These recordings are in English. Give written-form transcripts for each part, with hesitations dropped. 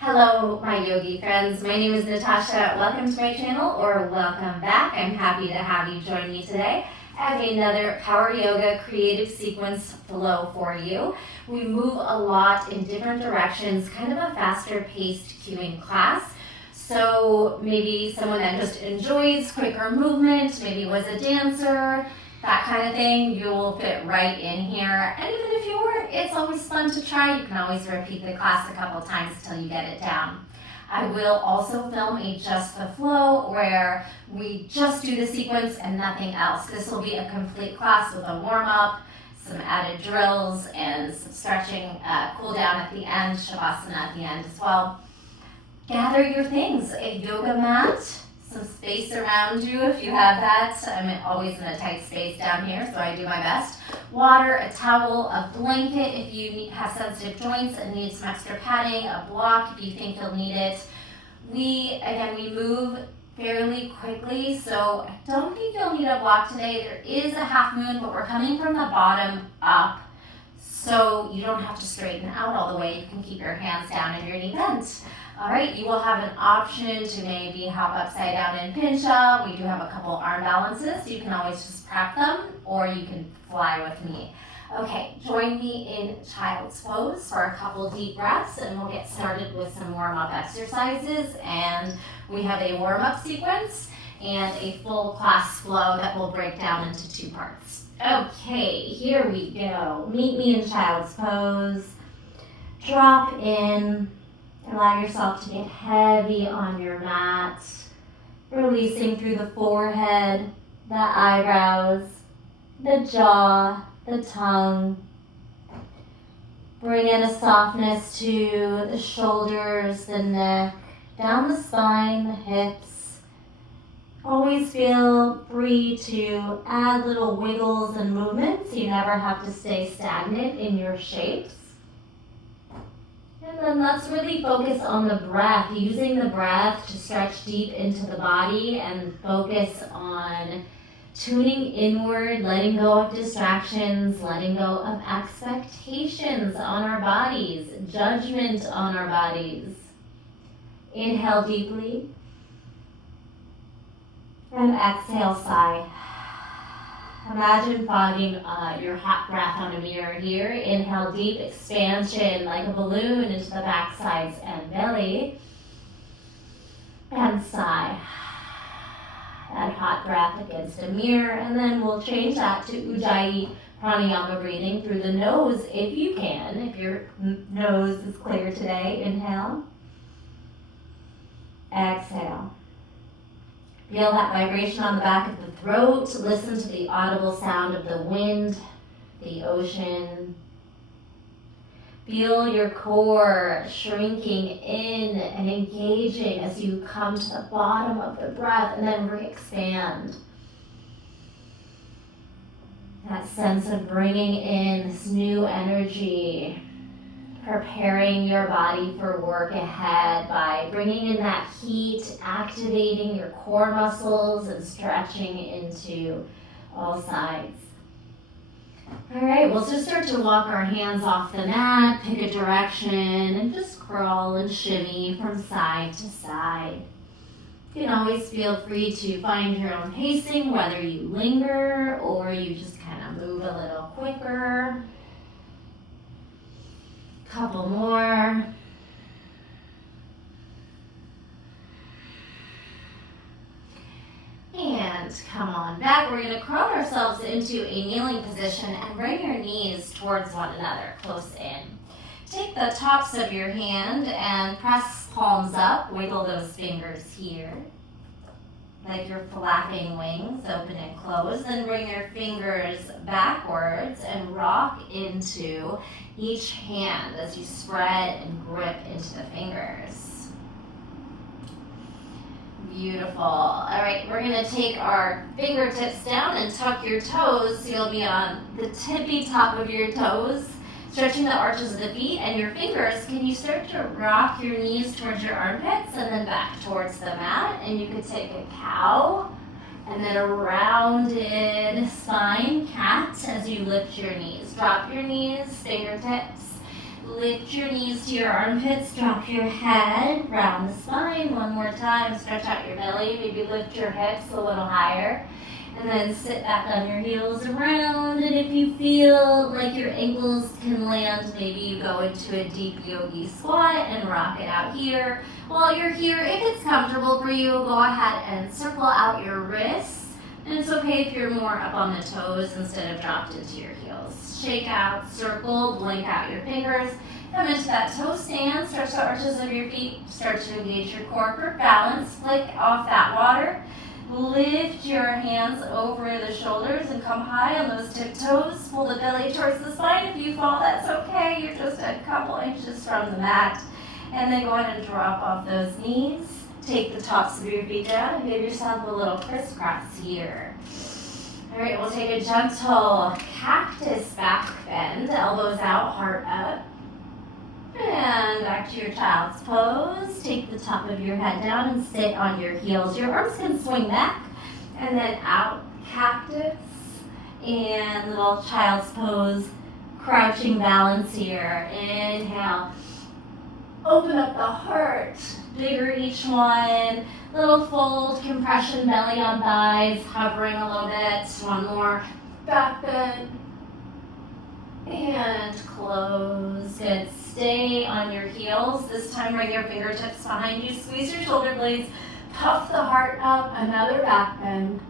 Hello, my yogi friends. My name is Natasha. Welcome to my channel, or welcome back. I'm happy to have you join me today. I have another power yoga creative sequence flow for you. We move a lot in different directions, kind of a faster paced cueing class. So maybe someone that just enjoys quicker movement, maybe was a dancer, that kind of thing, you'll fit right in here. And even if you weren't, it's always fun to try. You can always repeat the class a couple times till you get it down. I will also film a Just the Flow where we just do the sequence and nothing else. This will be a complete class with a warm-up, some added drills, and some stretching, cool down at the end, shavasana at the end as well. Gather your things, a yoga mat, some space around you if you have that. I'm always in a tight space down here, so I do my best. Water, a towel, a blanket if you have sensitive joints and need some extra padding, a block if you think you'll need it. We move fairly quickly, so I don't think you'll need a block today. There is a half moon, but we're coming from the bottom up, so you don't have to straighten out all the way. You can keep your hands down and your knee bent. All right, you will have an option to maybe hop upside down and pinch up. We do have a couple arm balances. You can always just prep them, or you can fly with me. Okay, join me in child's pose for a couple deep breaths, and we'll get started with some warm-up exercises. And we have a warm-up sequence and a full class flow that will break down into two parts. Okay, here we go. Meet me in child's pose. Drop in. Allow yourself to get heavy on your mat, releasing through the forehead, the eyebrows, the jaw, the tongue. Bring in a softness to the shoulders, the neck, down the spine, the hips. Always feel free to add little wiggles and movements. You never have to stay stagnant in your shapes. And then let's really focus on the breath, using the breath to stretch deep into the body and focus on tuning inward, letting go of distractions, letting go of expectations on our bodies, judgment on our bodies. Inhale deeply and exhale, sigh. Imagine fogging your hot breath on a mirror here. Inhale deep expansion like a balloon into the back sides and belly. And sigh. That hot breath against a mirror. And then we'll change that to Ujjayi pranayama breathing through the nose if you can. If your nose is clear today, inhale. Exhale. Feel that vibration on the back of the throat. Listen to the audible sound of the wind, the ocean. Feel your core shrinking in and engaging as you come to the bottom of the breath and then re-expand. That sense of bringing in this new energy, preparing your body for work ahead by bringing in that heat, activating your core muscles and stretching into all sides. All right, we'll just start to walk our hands off the mat, pick a direction, and just crawl and shimmy from side to side. You can always feel free to find your own pacing, whether you linger or you just kind of move a little quicker. Couple more. And come on back. We're going to curl ourselves into a kneeling position and bring your knees towards one another, close in. Take the tops of your hand and press palms up. Wiggle those fingers here, like you're flapping wings, open and close. Then bring your fingers backwards and rock into each hand as you spread and grip into the fingers. Beautiful. All right, we're going to take our fingertips down and tuck your toes so you'll be on the tippy top of your toes, stretching the arches of the feet and your fingers. Can you start to rock your knees towards your armpits and then back towards the mat? And you could take a cow and then a rounded spine cat as you lift your knees. Drop your knees, fingertips. Lift your knees to your armpits, drop your head, round the spine. One more time, stretch out your belly, maybe lift your hips a little higher. And then sit back on your heels around, and if you feel like your ankles can land, maybe you go into a deep yogi squat and rock it out here. While you're here, if it's comfortable for you, go ahead and circle out your wrists. And it's okay if you're more up on the toes instead of dropped into your heels. Shake out, circle, blink out your fingers. Come into that toe stand, stretch the arches of your feet, start to engage your core for balance. Flick off that water. Lift your hands over the shoulders and come high on those tiptoes. Pull the belly towards the spine. If you fall, that's okay. You're just a couple inches from the mat. And then go ahead and drop off those knees. Take the tops of your feet down and give yourself a little crisscross here. All right, we'll take a gentle cactus back bend. Elbows out, heart up. And back to your child's pose. Take the top of your head down and sit on your heels. Your arms can swing back. And then out, cactus. And little child's pose, crouching balance here. Inhale. Open up the heart. Bigger each one. Little fold, compression, belly on thighs. Hovering a little bit. One more. Back bend. And close. Good. Stay on your heels. This time bring your fingertips behind you. Squeeze your shoulder blades. Puff the heart up. Another back bend.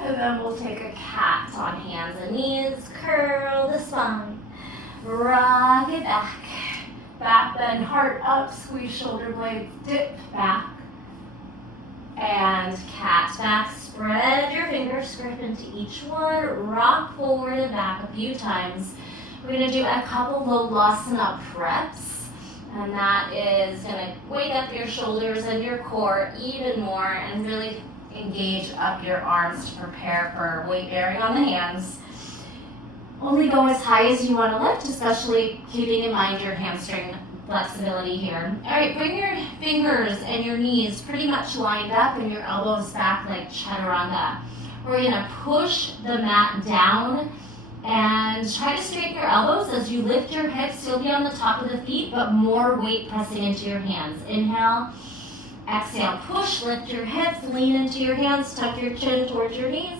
And then we'll take a cat on hands and knees. Curl the spine. Rock it back. Back bend, heart up. Squeeze shoulder blades. Dip back. And cat back. Spread your fingers. Grip into each one. Rock forward and back a few times. We're going to do a couple Lolasana preps, and that is going to wake up your shoulders and your core even more and really engage up your arms to prepare for weight bearing on the hands. Only go as high as you want to lift, especially keeping in mind your hamstring flexibility here. All right, bring your fingers and your knees pretty much lined up and your elbows back like chaturanga. We're going to push the mat down and try to straighten your elbows as you lift your hips. You'll be on the top of the feet, but more weight pressing into your hands. Inhale, exhale, push, lift your hips, lean into your hands, tuck your chin towards your knees,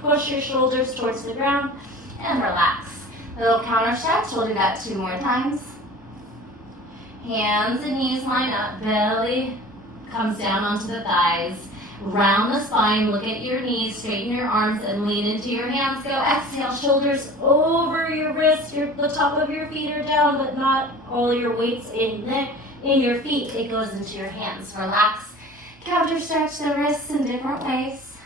push your shoulders towards the ground, and relax. Little counter stretch, we'll do that 2 more times. Hands and knees line up, belly comes down onto the thighs. Round the spine, look at your knees, straighten your arms, and lean into your hands. Go, exhale, shoulders over your wrists. The top of your feet are down, but not all your weight's in your feet. It goes into your hands. Relax. Counter stretch the wrists in different ways.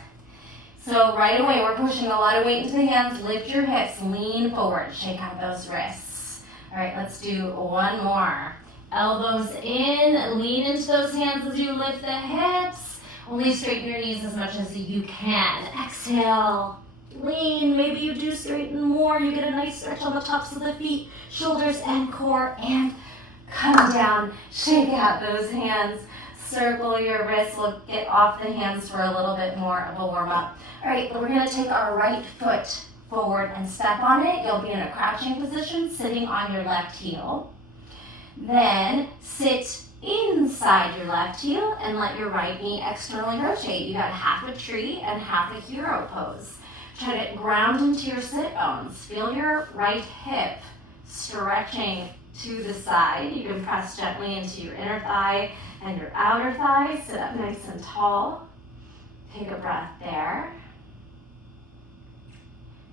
So right away, we're pushing a lot of weight into the hands. Lift your hips, lean forward, shake out those wrists. All right, let's do one more. Elbows in, lean into those hands as you lift the hips. Only straighten your knees as much as you can. Exhale, lean. Maybe you do straighten more. You get a nice stretch on the tops of the feet, shoulders and core, and come down. Shake out those hands. Circle your wrists. We'll get off the hands for a little bit more of a warm up. All right, but we're going to take our right foot forward and step on it. You'll be in a crouching position, sitting on your left heel. Then sit inside your left heel and let your right knee externally rotate. You got half a tree and half a hero pose. Try to ground into your sit bones. Feel your right hip stretching to the side. You can press gently into your inner thigh and your outer thigh. Sit up nice and tall. Take a breath there.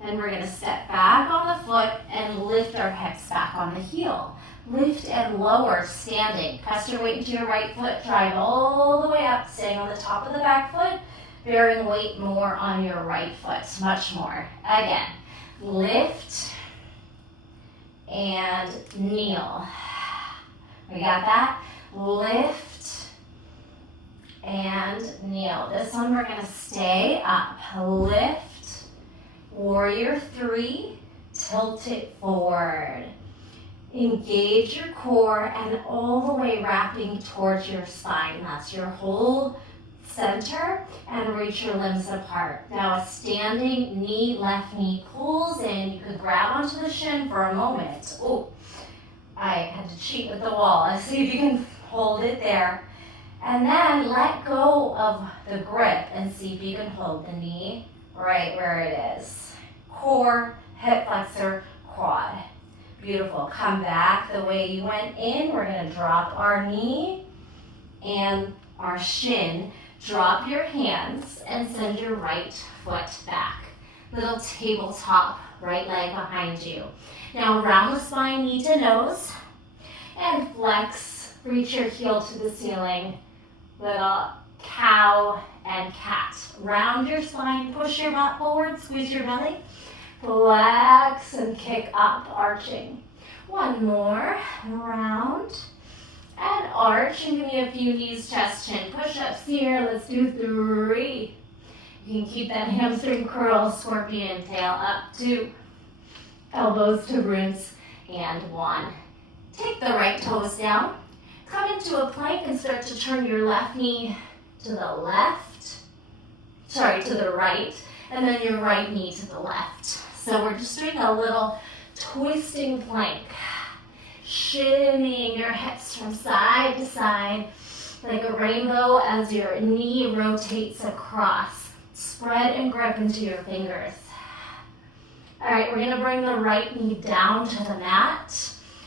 Then we're going to step back on the foot and lift our hips back on the heel. Lift and lower, standing. Press your weight into your right foot. Drive all the way up, staying on the top of the back foot, bearing weight more on your right foot, much more. Again, lift and kneel. We got that? Lift and kneel. This one we're going to stay up. Lift, warrior 3, tilt it forward. Engage your core and all the way wrapping towards your spine. That's your whole center, and reach your limbs apart. Now a standing knee, left knee pulls in. You could grab onto the shin for a moment. Oh, to cheat with the wall. Let's see if you can hold it there. And then let go of the grip and see if you can hold the knee right where it is. Core, hip flexor, quad. Beautiful. Come back the way you went in. We're going to drop our knee and our shin. Drop your hands and send your right foot back. Little tabletop, right leg behind you. Now round the spine, knee to nose, and flex. Reach your heel to the ceiling. Little cow and cat. Round your spine, push your butt forward, squeeze your belly. Flex and kick up, arching. One more, round and arch, and give me a few knees, chest, chin. Push-ups here, let's do 3. You can keep that hamstring curl, scorpion tail up, 2. Elbows to ribs, and 1. Take the right toes down. Come into a plank and start to turn your left knee to the right, and then your right knee to the left. So we're just doing a little twisting plank. Shimmying your hips from side to side like a rainbow as your knee rotates across. Spread and grip into your fingers. All right, we're gonna bring the right knee down to the mat,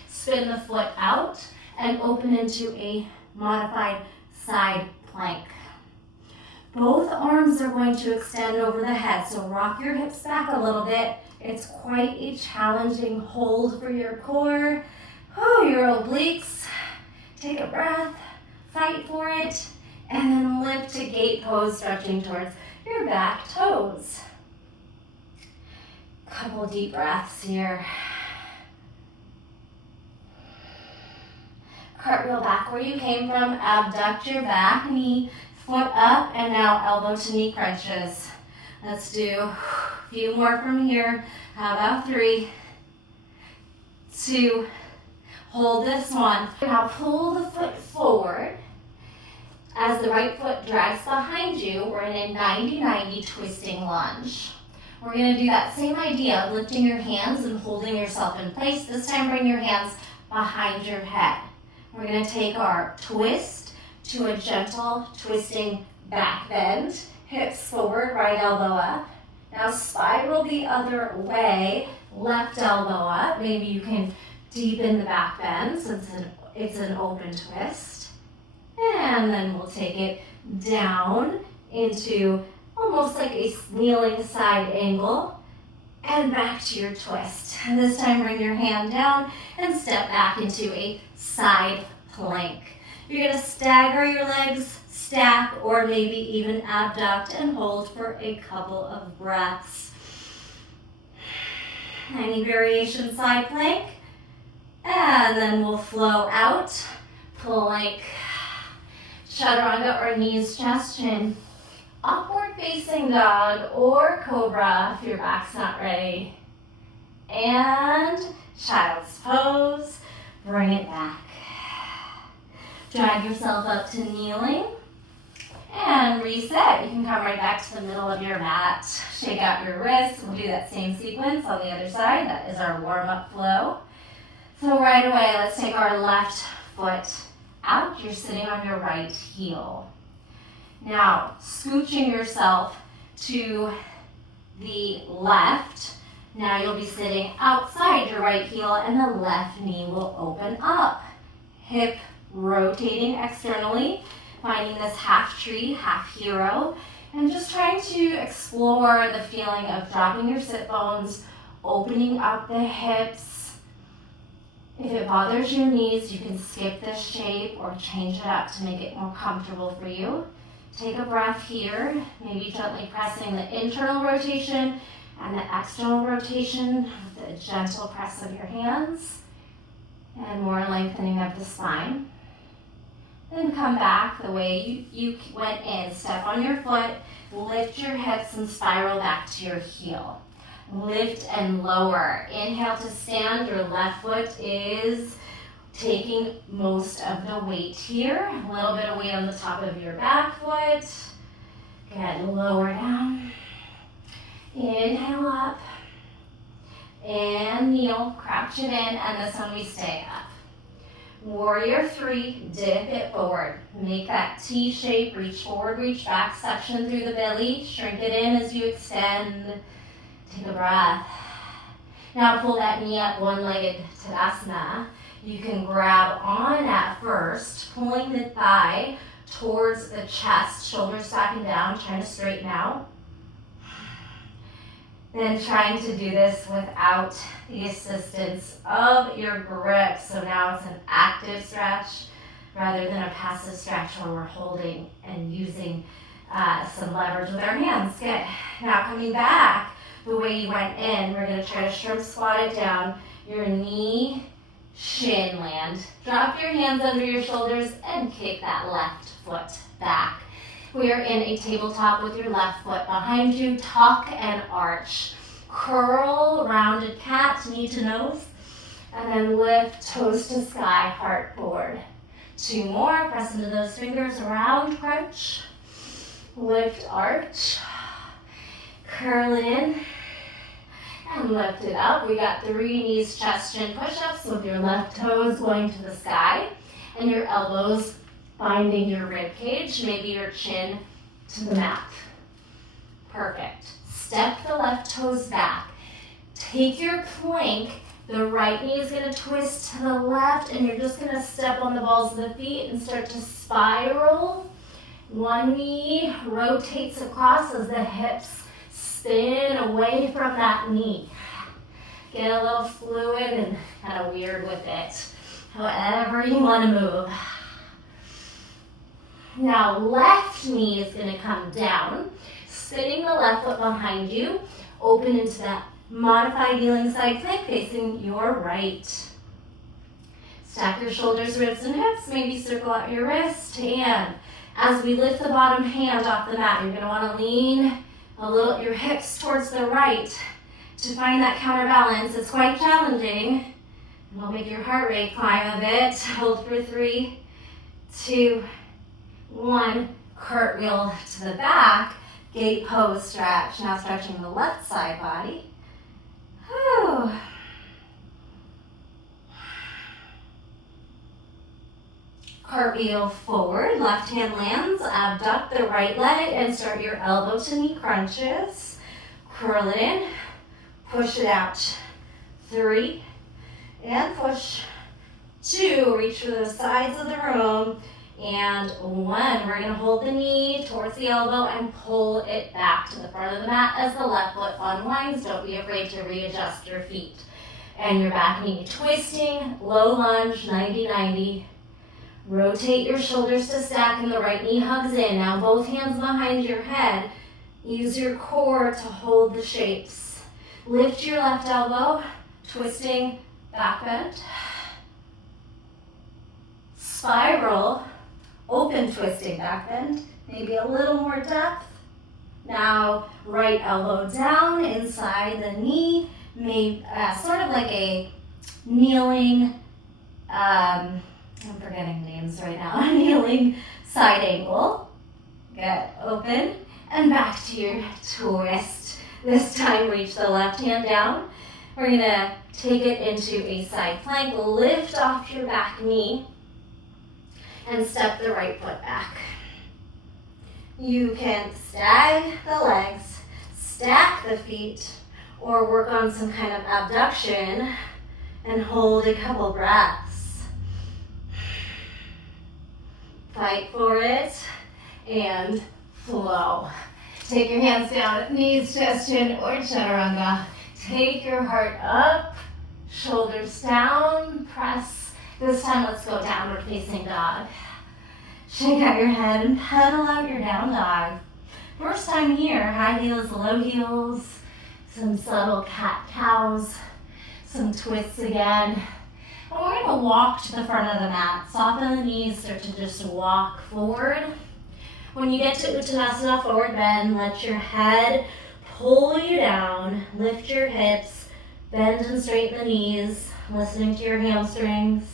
spin the foot out, and open into a modified side plank. Both arms are going to extend over the head, so rock your hips back a little bit. It's quite a challenging hold for your core. Your obliques. Take a breath, fight for it, and then lift to gate pose, stretching towards your back toes. Couple deep breaths here. Cartwheel back where you came from, abduct your back, knee, foot up, and now elbow to knee crunches. Let's do a few more from here. How about 3, 2, hold this one. Now pull the foot forward. As the right foot drags behind you, we're in a 90-90 twisting lunge. We're going to do that same idea of lifting your hands and holding yourself in place. This time bring your hands behind your head. We're going to take our twist to a gentle twisting back bend. Hips forward, right elbow up. Now spiral the other way, left elbow up. Maybe you can deepen the back bend since it's an open twist. And then we'll take it down into almost like a kneeling side angle and back to your twist. And this time bring your hand down and step back into a side plank. You're gonna stagger your legs, stack, or maybe even abduct and hold for a couple of breaths. Any variation side plank. And then we'll flow out, plank, chaturanga or knees, chest, chin. Upward facing dog or cobra if your back's not ready. And child's pose, bring it back. Drag yourself up to kneeling and reset. You can come right back to the middle of your mat. Shake out your wrists. We'll do that same sequence on the other side. That is our warm-up flow. So right away, let's take our left foot out. You're sitting on your right heel. Now, scooching yourself to the left. Now you'll be sitting outside your right heel and the left knee will open up. Hip rotating externally, finding this half tree, half hero, and just trying to explore the feeling of dropping your sit bones, opening up the hips. If it bothers your knees, you can skip this shape or change it up to make it more comfortable for you. Take a breath here, maybe gently pressing the internal rotation and the external rotation with a gentle press of your hands and more lengthening of the spine. Then come back the way you went in. Step on your foot, lift your hips and spiral back to your heel. Lift and lower. Inhale to stand. Your left foot is taking most of the weight here. A little bit of weight on the top of your back foot. Good. Lower down. Inhale up. And kneel. Crouch it in. And this one we stay up. Warrior 3, dip it forward. Make that T shape, reach forward, reach back, suction through the belly, shrink it in as you extend. Take a breath. Now pull that knee up, one-legged Tadasana. You can grab on at first, pulling the thigh towards the chest, shoulders backing down, trying to straighten out. Then trying to do this without the assistance of your grip. So now it's an active stretch rather than a passive stretch where we're holding and using some leverage with our hands. Good. Now coming back the way you went in, we're going to try to shrimp squat it down. Your knee, shin land. Drop your hands under your shoulders and kick that left foot back. We are in a tabletop with your left foot behind you, tuck and arch. Curl, rounded cat, knee to nose, and then lift toes to sky, heart forward. 2 more, press into those fingers, round crunch. Lift, arch. Curl it in and lift it up. We got 3 knees, chest, chin push-ups with your left toes going to the sky and your elbows finding your rib cage, maybe your chin to the mat. Perfect. Step the left toes back. Take your plank. The right knee is going to twist to the left, and you're just going to step on the balls of the feet and start to spiral. One knee rotates across as the hips spin away from that knee. Get a little fluid and kind of weird with it. However you want to move. Now, left knee is going to come down, spinning the left foot behind you, open into that modified kneeling side plank facing your right. Stack your shoulders, ribs, and hips, maybe circle out your wrist, and as we lift the bottom hand off the mat, you're going to want to lean a little your hips towards the right to find that counterbalance. It's quite challenging. It'll make your heart rate climb a bit. Hold for 3, 2, 1, cartwheel to the back, gate pose stretch. Now stretching the left side body. Whew. Cartwheel forward, left hand lands, abduct the right leg and start your elbow to knee crunches. Curl it in, push it out. 3, and push. 2, reach for the sides of the room. And 1, we're going to hold the knee towards the elbow and pull it back to the front of the mat as the left foot unwinds. Don't be afraid to readjust your feet. And your back knee twisting, low lunge, 90-90. Rotate your shoulders to stack and the right knee hugs in. Now both hands behind your head. Use your core to hold the shapes. Lift your left elbow, twisting, back bend. Spiral. Open twisting back bend, maybe a little more depth. Now right elbow down inside the knee, maybe sort of like a kneeling, I'm forgetting names right now, kneeling side angle. Get open and back to your twist. This time reach the left hand down. We're gonna take it into a side plank, lift off your back knee, and step the right foot back. You can stag the legs, stack the feet, or work on some kind of abduction and hold a couple breaths. Fight for it and flow. Take your hands down at knees, chest, chin, or chaturanga. Take your heart up, shoulders down, press. This time, let's go downward facing dog. Shake out your head and pedal out your down dog. First time here, high heels, low heels, some subtle cat-cows, some twists again. And we're gonna walk to the front of the mat. Soften the knees, start to just walk forward. When you get to Uttanasana, forward bend, let your head pull you down, lift your hips, bend and straighten the knees, listening to your hamstrings.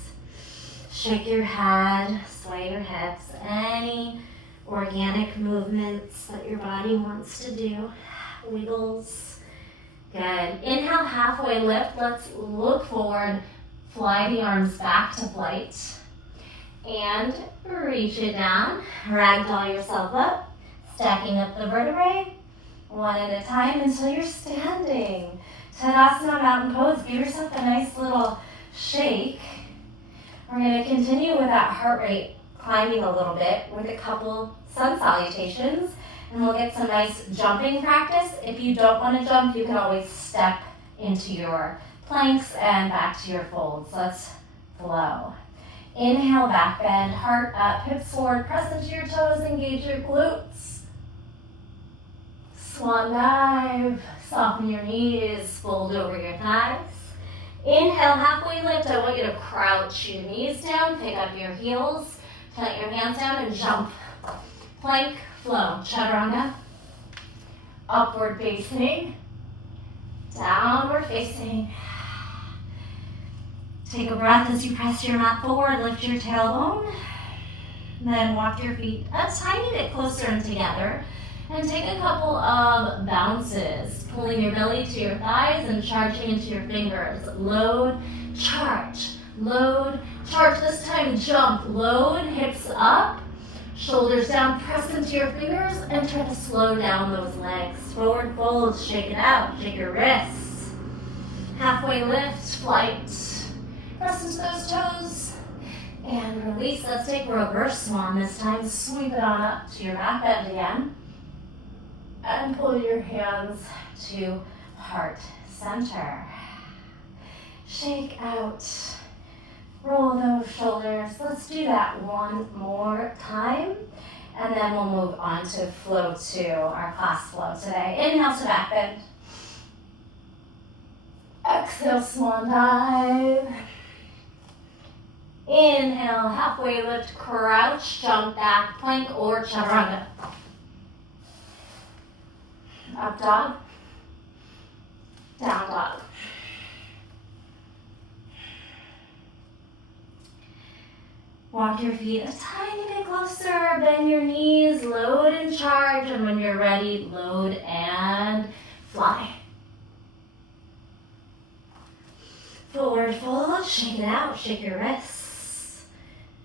Shake your head, sway your hips, any organic movements that your body wants to do. Wiggles. Good. Inhale, halfway lift. Let's look forward. Fly the arms back to flight. And reach it down. Ragdoll yourself up, stacking up the vertebrae, one at a time until you're standing. Tadasana mountain pose. Give yourself a nice little shake. We're going to continue with that heart rate climbing a little bit with a couple sun salutations, and we'll get some nice jumping practice. If you don't want to jump, you can always step into your planks and back to your folds. Let's flow. Inhale, back bend, heart up, hips forward, press into your toes, engage your glutes. Swan dive, soften your knees, fold over your thighs. Inhale, halfway lift. I want you to crouch your knees down, pick up your heels, plant your hands down and jump. Plank, flow, chaturanga. Upward facing, downward facing. Take a breath as you press your mat forward, lift your tailbone. Then walk your feet a tiny bit closer and together. And take a couple of bounces, pulling your belly to your thighs and charging into your fingers. Load, charge, load, charge. This time jump, load, hips up, shoulders down, press into your fingers and try to slow down those legs. Forward fold, shake it out, shake your wrists. Halfway lift, flight. Press into those toes and release. Let's take reverse swan this time. Sweep it on up to your back bend again. And pull your hands to heart center. Shake out. Roll those shoulders. Let's do that one more time. And then we'll move on to flow 2, our class flow today. Inhale to back bend. Exhale, swan dive. Inhale, halfway lift, crouch, jump back, plank or chaturanga. Up dog, down dog. Walk your feet a tiny bit closer, bend your knees, load and charge, and when you're ready, load and fly. Forward fold, shake it out, shake your wrists.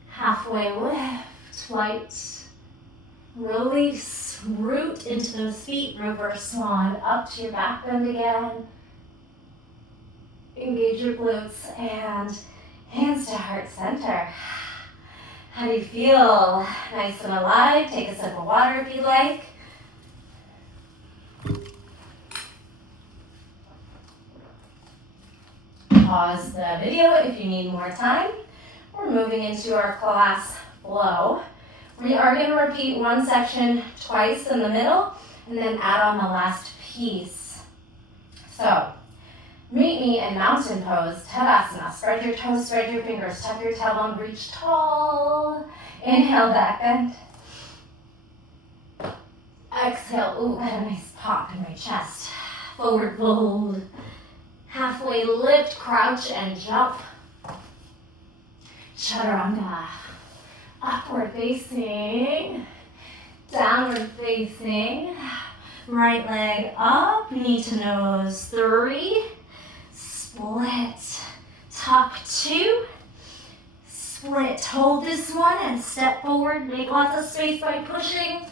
Halfway lift, flight, release, root into those feet, reverse swan, up to your back bend again. Engage your glutes and hands to heart center. How do you feel? Nice and alive. Take a sip of water if you'd like. Pause the video if you need more time. We're moving into our class flow. We are going to repeat one section twice in the middle and then add on the last piece. So, meet me in mountain pose, Tadasana. Spread your toes, spread your fingers, tuck your tailbone, reach tall. Inhale, back bend. Exhale, ooh, got a nice pop in my chest. Forward fold. Halfway lift, crouch and jump. Chaturanga. Upward facing, downward facing, right leg up, knee to nose, 3, split, tuck 2, split, hold this one and step forward, make lots of space by pushing,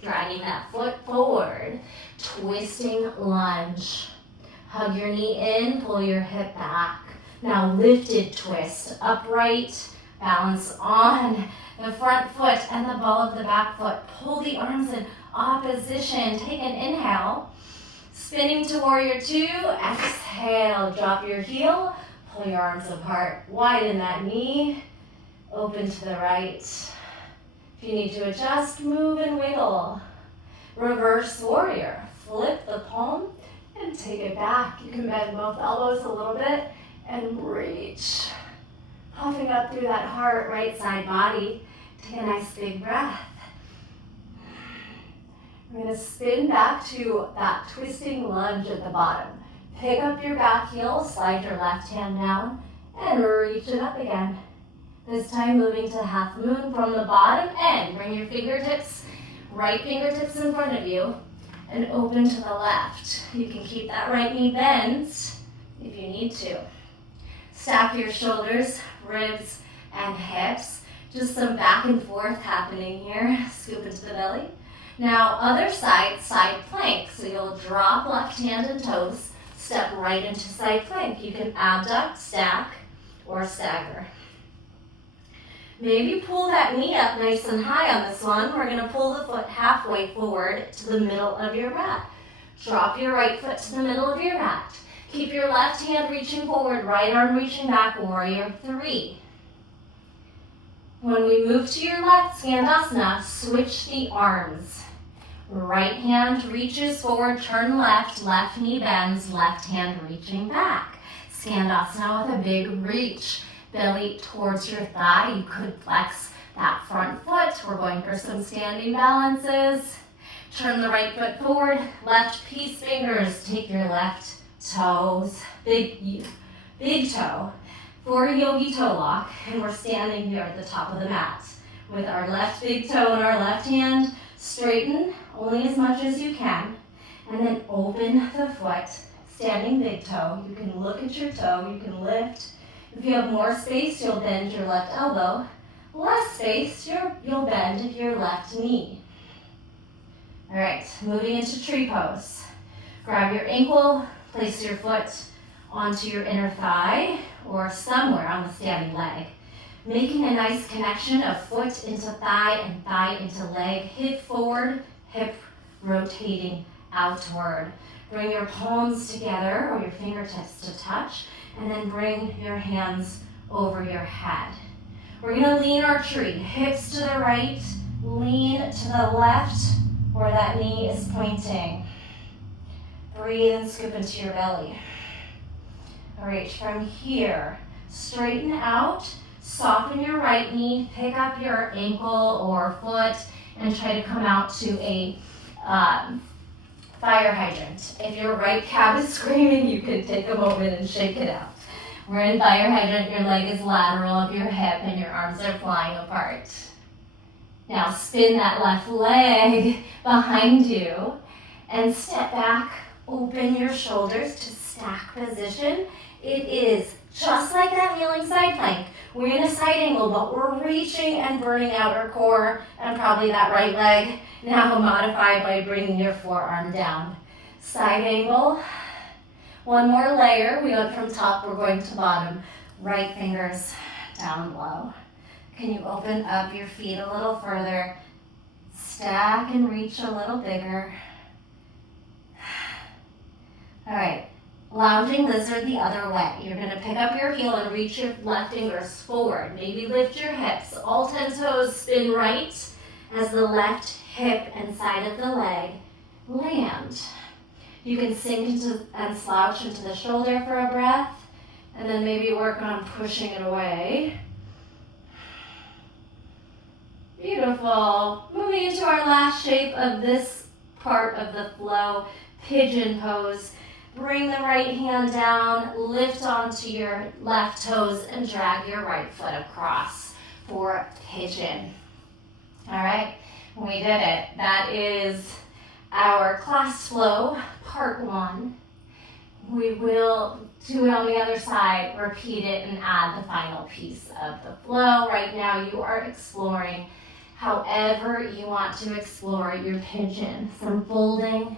dragging that foot forward, twisting lunge, hug your knee in, pull your hip back, now lifted twist, upright, balance on the front foot and the ball of the back foot. Pull the arms in opposition. Take an inhale. Spinning to warrior 2. Exhale. Drop your heel. Pull your arms apart. Widen that knee. Open to the right. If you need to adjust, move and wiggle. Reverse warrior. Flip the palm and take it back. You can bend both elbows a little bit and reach. Puffing up through that heart, right side body. Take a nice big breath. We're going to spin back to that twisting lunge at the bottom. Pick up your back heel, slide your left hand down, and reach it up again. This time moving to half moon from the bottom end. Bring your fingertips, right fingertips in front of you, and open to the left. You can keep that right knee bent if you need to. Stack your shoulders, ribs, and hips. Just some back and forth happening here. Scoop into the belly. Now, other side, side plank. So you'll drop left hand and toes, step right into side plank. You can abduct, stack, or stagger. Maybe pull that knee up nice and high on this one. We're going to pull the foot halfway forward to the middle of your mat. Drop your right foot to the middle of your mat. Keep your left hand reaching forward, right arm reaching back, warrior 3. When we move to your left, Skandasana, switch the arms. Right hand reaches forward, turn left, left knee bends, left hand reaching back. Skandasana with a big reach, belly towards your thigh. You could flex that front foot. We're going for some standing balances. Turn the right foot forward, left peace fingers. Take your left toes, big toe for a yogi toe lock. And we're standing here at the top of the mat with our left big toe in our left hand. Straighten only as much as you can. And then open the foot, standing big toe. You can look at your toe, you can lift. If you have more space, you'll bend your left elbow. Less space, you'll bend your left knee. All right, moving into tree pose. Grab your ankle, place your foot onto your inner thigh or somewhere on the standing leg. Making a nice connection of foot into thigh and thigh into leg. Hip forward, hip rotating outward. Bring your palms together or your fingertips to touch, and then bring your hands over your head. We're gonna lean our tree, hips to the right, lean to the left, where that knee is pointing. Breathe and scoop into your belly. All right, from here, straighten out, soften your right knee, pick up your ankle or foot, and try to come out to a fire hydrant. If your right calf is screaming, you can take a moment and shake it out. We're in fire hydrant, your leg is lateral of your hip and your arms are flying apart. Now spin that left leg behind you and step back, open your shoulders to stack position. It is just like that kneeling side plank. We're in a side angle, but we're reaching and burning out our core and probably that right leg. Now modify by bringing your forearm down. Side angle. One more layer. We went from top, we're going to bottom. Right fingers down low. Can you open up your feet a little further? Stack and reach a little bigger. All right. Lounging lizard the other way. You're going to pick up your heel and reach your left fingers forward. Maybe lift your hips. All 10 toes spin right as the left hip and side of the leg land. You can sink into and slouch into the shoulder for a breath, and then maybe work on pushing it away. Beautiful. Moving into our last shape of this part of the flow, pigeon pose. Bring the right hand down, lift onto your left toes, and drag your right foot across for pigeon. All right, we did it. That is our class flow, part 1. We will do it on the other side, repeat it, and add the final piece of the flow. Right now you are exploring however you want to explore your pigeon. Some folding,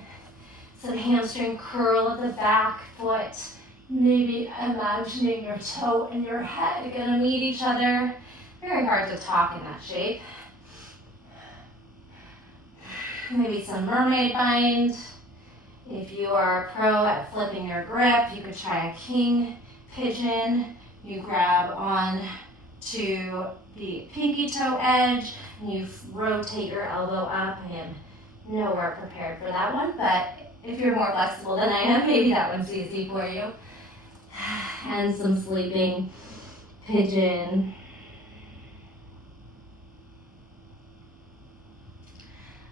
some hamstring curl of the back foot, maybe imagining your toe and your head gonna meet each other. Very hard to talk in that shape. Maybe some mermaid bind. If you are a pro at flipping your grip, you could try a king pigeon. You grab on to the pinky toe edge and you rotate your elbow up. I am nowhere prepared for that one, but if you're more flexible than I am, maybe that one's easy for you. And some sleeping pigeon.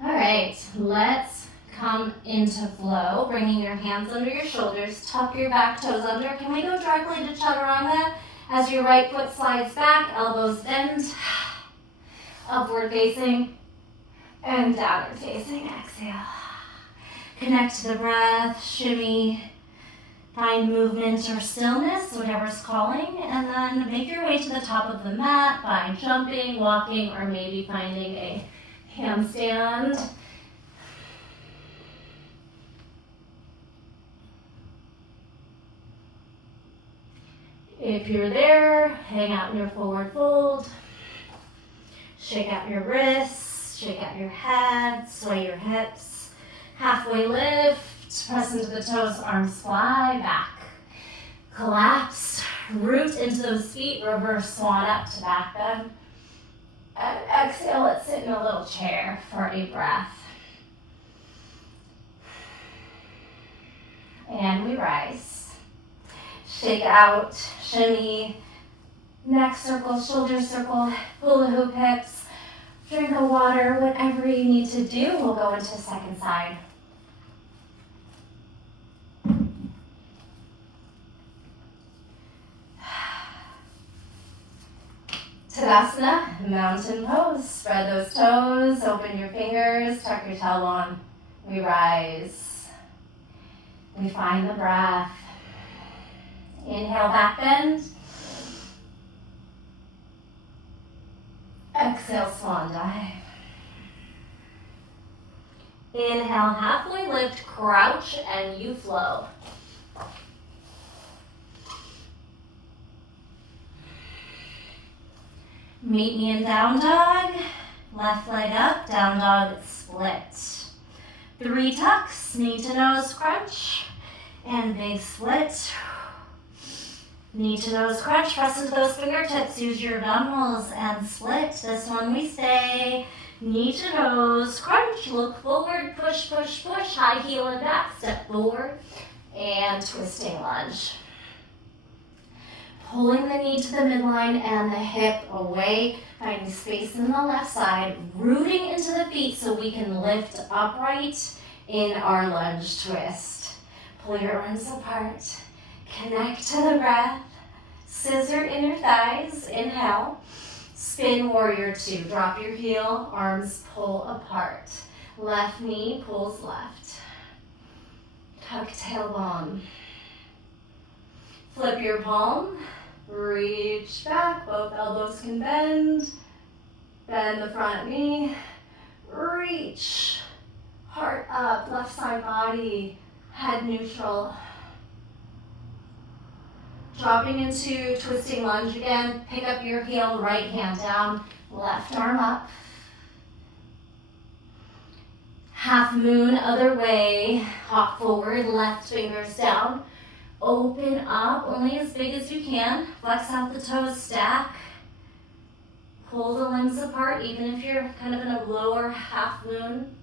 All right, let's come into flow, bringing your hands under your shoulders, tuck your back toes under. Can we go directly to chaturanga as your right foot slides back, elbows bend, upward facing, and downward facing. Exhale. Connect to the breath, shimmy, Find movement or stillness, whatever's calling, and then make your way to the top of the mat by jumping, walking, or maybe finding a handstand. If you're there, hang out in your forward fold. Shake out your wrists, shake out your head, sway your hips. Halfway lift, press into the toes, arms fly back. Collapse, root into those feet, reverse swan up to back bend. And exhale, let's sit in a little chair for a breath. And we rise. Shake out, shimmy, neck circle, shoulder circle, hula hoop hips. Drink of water, whatever you need to do. We'll go into second side. Tadasana, mountain pose. Spread those toes, open your fingers, tuck your tailbone. We rise. We find the breath. Inhale, back bend. Exhale, swan dive. Inhale, halfway lift, crouch, and you flow. Meet me in down dog. Left leg up, down dog split. 3 tucks, knee to nose crunch, and big split. Knee to nose crunch, press into those fingertips, use your abdominals and split. This one we stay. Knee to nose crunch, look forward, push, push, push, high heel and back, step forward, and twisting lunge. Pulling the knee to the midline and the hip away, finding space in the left side, rooting into the feet so we can lift upright in our lunge twist. Pull your arms apart, connect to the breath, scissor inner thighs, inhale, spin warrior 2, drop your heel, arms pull apart, left knee pulls left, tuck tailbone, flip your palm, reach back, both elbows can bend the front knee, reach, heart up, left side body, head neutral. Dropping into twisting lunge again, pick up your heel, right hand down, left arm up. Half moon other way, hop forward, left fingers down. Open up, only as big as you can. Flex out the toes, stack. Pull the limbs apart, even if you're kind of in a lower half moon.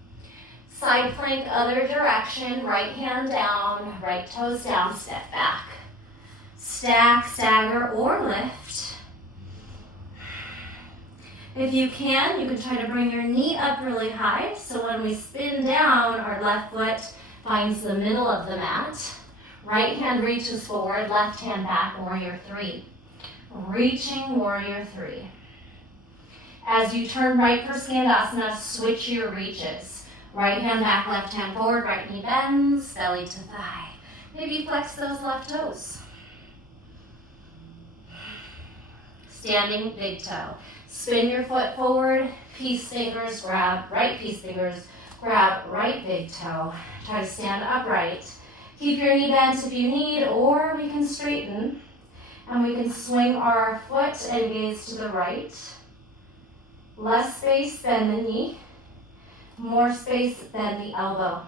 Side plank, other direction, right hand down, right toes down, step back. Stack, stagger, or lift. If you can try to bring your knee up really high, so when we spin down, our left foot finds the middle of the mat. Right hand reaches forward, left hand back, warrior 3. Reaching, warrior 3. As you turn right for Skandasana, switch your reaches. Right hand back, left hand forward, right knee bends, belly to thigh. Maybe flex those left toes. Standing big toe. Spin your foot forward, peace fingers, grab right peace fingers, grab right big toe. Try to stand upright. Keep your knee bent if you need, or we can straighten. And we can swing our foot and gaze to the right. Less space than the knee. More space than the elbow.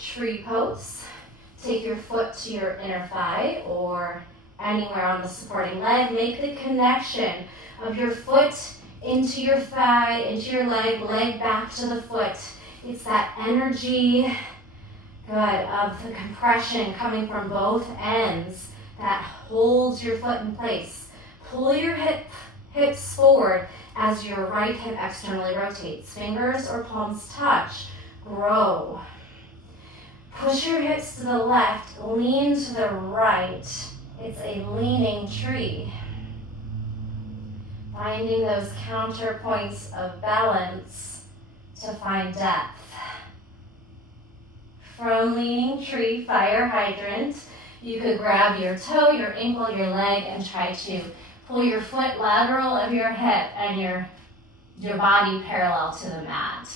Tree pose. Take your foot to your inner thigh or anywhere on the supporting leg. Make the connection of your foot into your thigh, into your leg, leg back to the foot. It's that energy, good, of the compression coming from both ends that holds your foot in place. Pull your hips forward as your right hip externally rotates. Fingers or palms touch. Grow. Push your hips to the left, lean to the right. It's a leaning tree. Finding those counterpoints of balance to find depth. Prone leaning tree, fire hydrant. You could grab your toe, your ankle, your leg, and try to pull your foot lateral of your hip and your body parallel to the mat.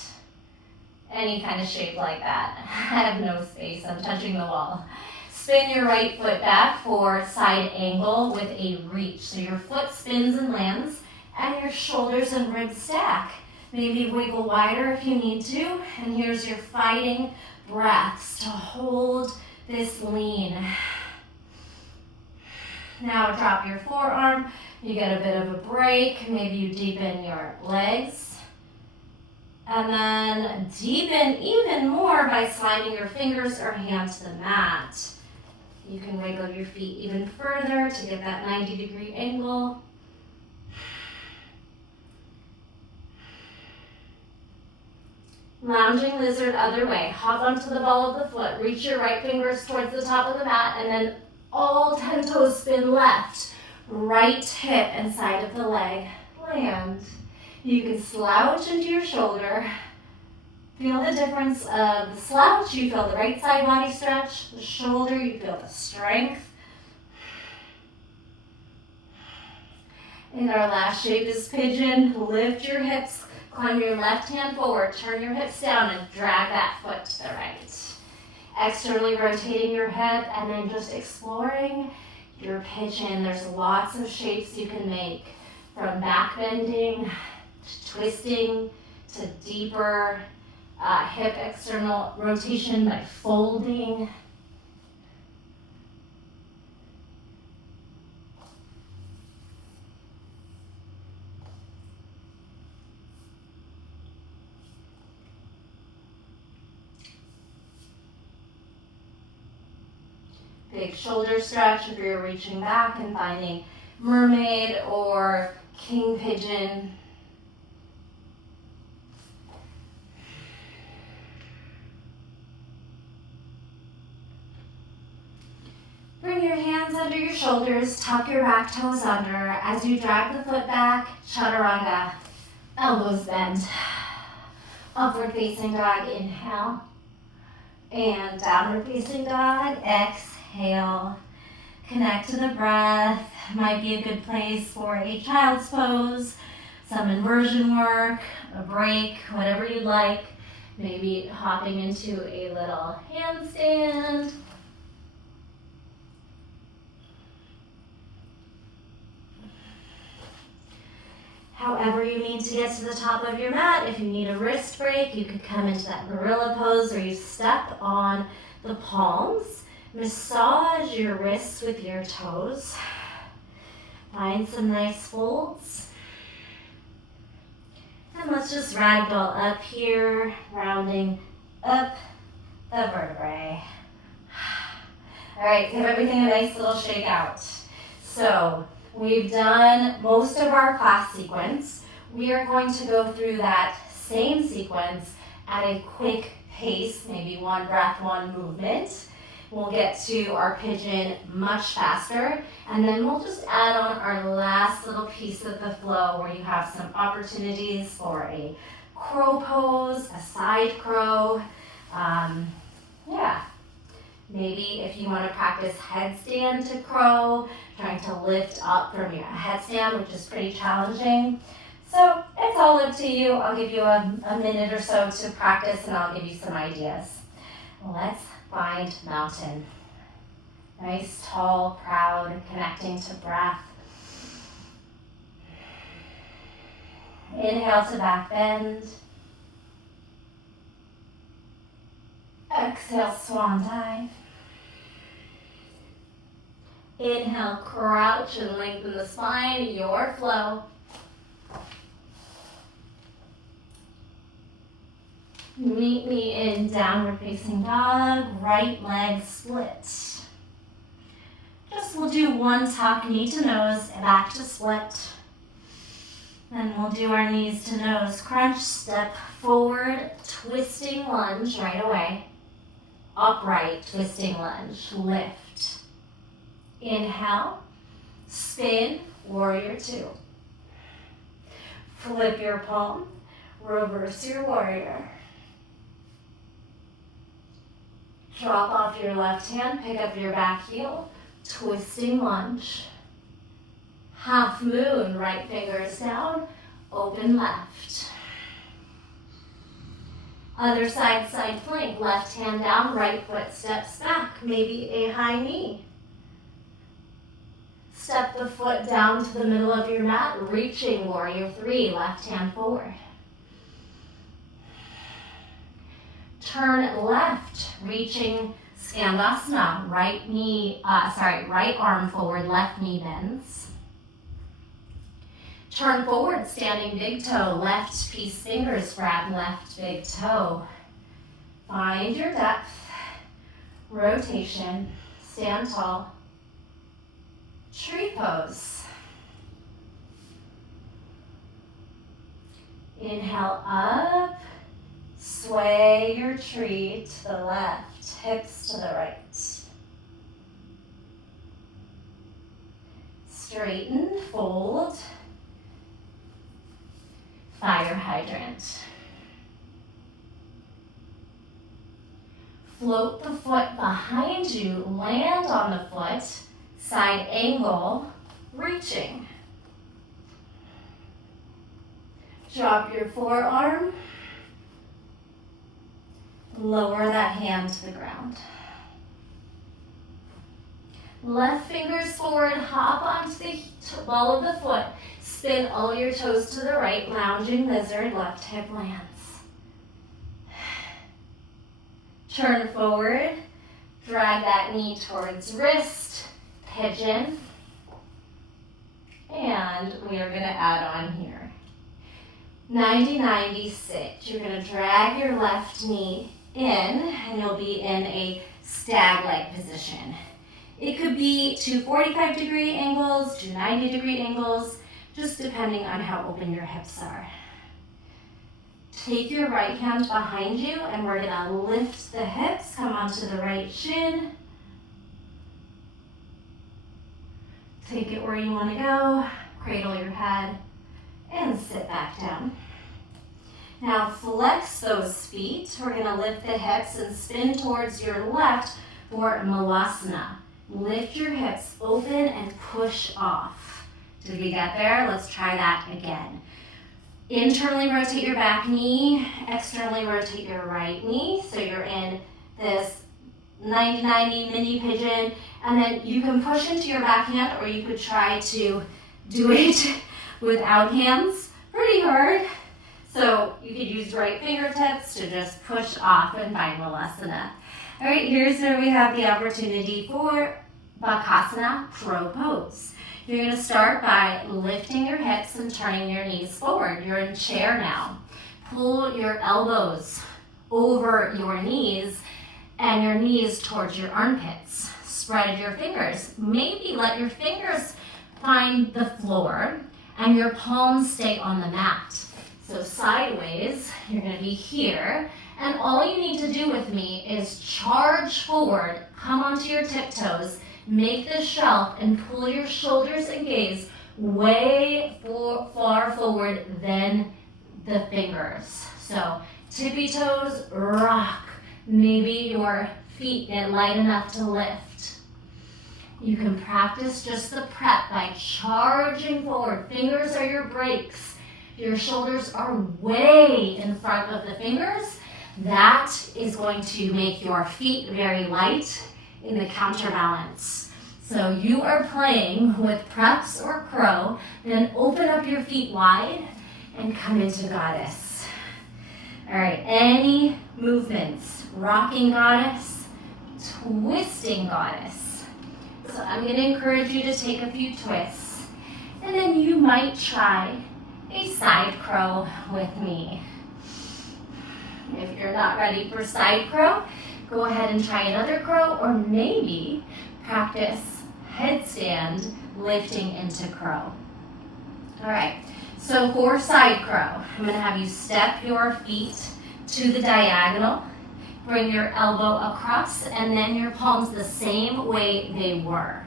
Any kind of shape like that. I have no space, I'm touching the wall. Spin your right foot back for side angle with a reach. So your foot spins and lands, and your shoulders and ribs stack. Maybe wiggle wider if you need to. And here's your fighting breaths to hold this lean. Now drop your forearm. You get a bit of a break. Maybe you deepen your legs. And then deepen even more by sliding your fingers or hands to the mat. You can wiggle your feet even further to get that 90-degree angle. Lounging lizard other way. Hop onto the ball of the foot. Reach your right fingers towards the top of the mat, and then all 10 toes spin left. Right hip and side of the leg. Land. You can slouch into your shoulder. Feel the difference of the slouch. You feel the right side body stretch. The shoulder, you feel the strength. And our last shape is pigeon. Lift your hips. Climb your left hand forward. Turn your hips down and drag that foot to the right. Externally rotating your hip and then just exploring your pigeon. There's lots of shapes you can make, from back bending to twisting to deeper hip external rotation by folding. Big shoulder stretch if you're reaching back and finding mermaid or king pigeon. Bring your hands under your shoulders, tuck your back toes under. As you drag the foot back, chaturanga, elbows bend. Upward facing dog, inhale. And downward facing dog, exhale. Connect to the breath. Might be a good place for a child's pose, some inversion work, a break, whatever you'd like. Maybe hopping into a little handstand. However you need to get to the top of your mat. If you need a wrist break, you could come into that gorilla pose where you step on the palms. Massage your wrists with your toes. Find some nice folds. And let's just ragdoll up here, rounding up the vertebrae. All right, give everything a nice little shake out. So we've done most of our class sequence. We are going to go through that same sequence at a quick pace, maybe one breath, one movement. We'll get to our pigeon much faster, and then we'll just add on our last little piece of the flow where you have some opportunities for a crow pose, a side crow. Maybe if you want to practice headstand to crow, trying to lift up from your headstand, which is pretty challenging. So it's all up to you. I'll give you a minute or so to practice, and I'll give you some ideas. Let's find mountain. Nice, tall, proud, connecting to breath. Inhale to back bend. Exhale, swan dive. Inhale, crouch and lengthen the spine, your flow. Meet me in downward facing dog, right leg split. We'll do one tuck, knee to nose, back to split. Then we'll do our knees to nose, crunch, step forward, twisting lunge right away. Upright, twisting lunge, lift. Inhale, spin, warrior two. Flip your palm, reverse your warrior. Drop off your left hand, pick up your back heel, twisting lunge. Half moon, right fingers down, open left. Other side, side plank, left hand down, right foot steps back, maybe a high knee. Step the foot down to the middle of your mat, reaching warrior three, left hand forward. Turn left, reaching Skandasana, right arm forward, left knee bends. Turn forward, standing big toe, left piece fingers grab left big toe. Find your depth, rotation, stand tall. Tree pose. Inhale up, sway your tree to the left, hips to the right. Straighten, fold. Fire hydrant. Float the foot behind you, land on the foot, side angle, reaching. Drop your forearm, lower that hand to the ground. Left fingers forward, hop onto the ball of the foot, spin all your toes to the right, lounging lizard, left hip lands. Turn forward, drag that knee towards wrist, pigeon, and we are going to add on here. 90-90 sit. You're going to drag your left knee in, and you'll be in a stag leg position. It could be to 45-degree angles, to 90-degree angles, just depending on how open your hips are. Take your right hand behind you, and we're going to lift the hips, come onto the right shin. Take it where you want to go, cradle your head, and sit back down. Now flex those feet. We're going to lift the hips and spin towards your left for Malasana. Lift your hips open and push off. Did we get there? Let's try that again. Internally rotate your back knee, externally rotate your right knee. So you're in this 90-90 mini pigeon, and then you can push into your back hand, or you could try to do it without hands. Pretty hard. So you could use right fingertips to just push off and find Malasana. All right, here's where we have the opportunity for bakasana, crow pose. You're going to start by lifting your hips and turning your knees forward. You're in chair now. Pull your elbows over your knees and your knees towards your armpits. Spread your fingers. Maybe let your fingers find the floor and your palms stay on the mat. So sideways, you're going to be here. And all you need to do with me is charge forward, come onto your tiptoes, make the shelf, and pull your shoulders and gaze way far forward than the fingers. So tippy toes, rock. Maybe your feet get light enough to lift. You can practice just the prep by charging forward. Fingers are your brakes. Your shoulders are way in front of the fingers. That is going to make your feet very light in the counterbalance. So you are playing with preps or crow, then open up your feet wide and come into goddess. All right, any movements? Rocking goddess, twisting goddess. So I'm going to encourage you to take a few twists, and then you might try a side crow with me. If you're not ready for side crow, go ahead and try another crow, or maybe practice headstand lifting into crow. All right, so for side crow, I'm going to have you step your feet to the diagonal, bring your elbow across, and then your palms the same way they were.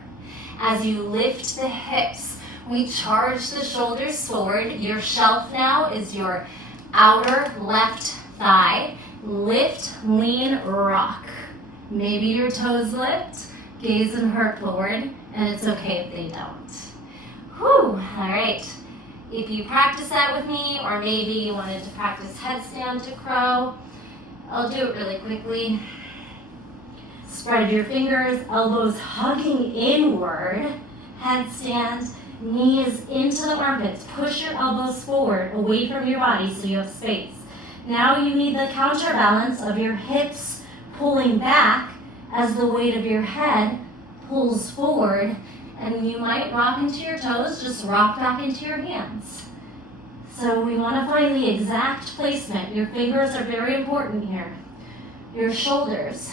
As you lift the hips, we charge the shoulders forward. Your shelf now is your outer left thigh. Lift, lean, rock. Maybe your toes lift, gaze and heart forward, and it's okay if they don't. Whew, all right. If you practice that with me, or maybe you wanted to practice headstand to crow, I'll do it really quickly. Spread your fingers, elbows hugging inward, headstand, knees into the armpits. Push your elbows forward, away from your body so you have space. Now you need the counterbalance of your hips pulling back as the weight of your head pulls forward, and you might rock into your toes, just rock back into your hands. So we want to find the exact placement. Your fingers are very important here. Your shoulders.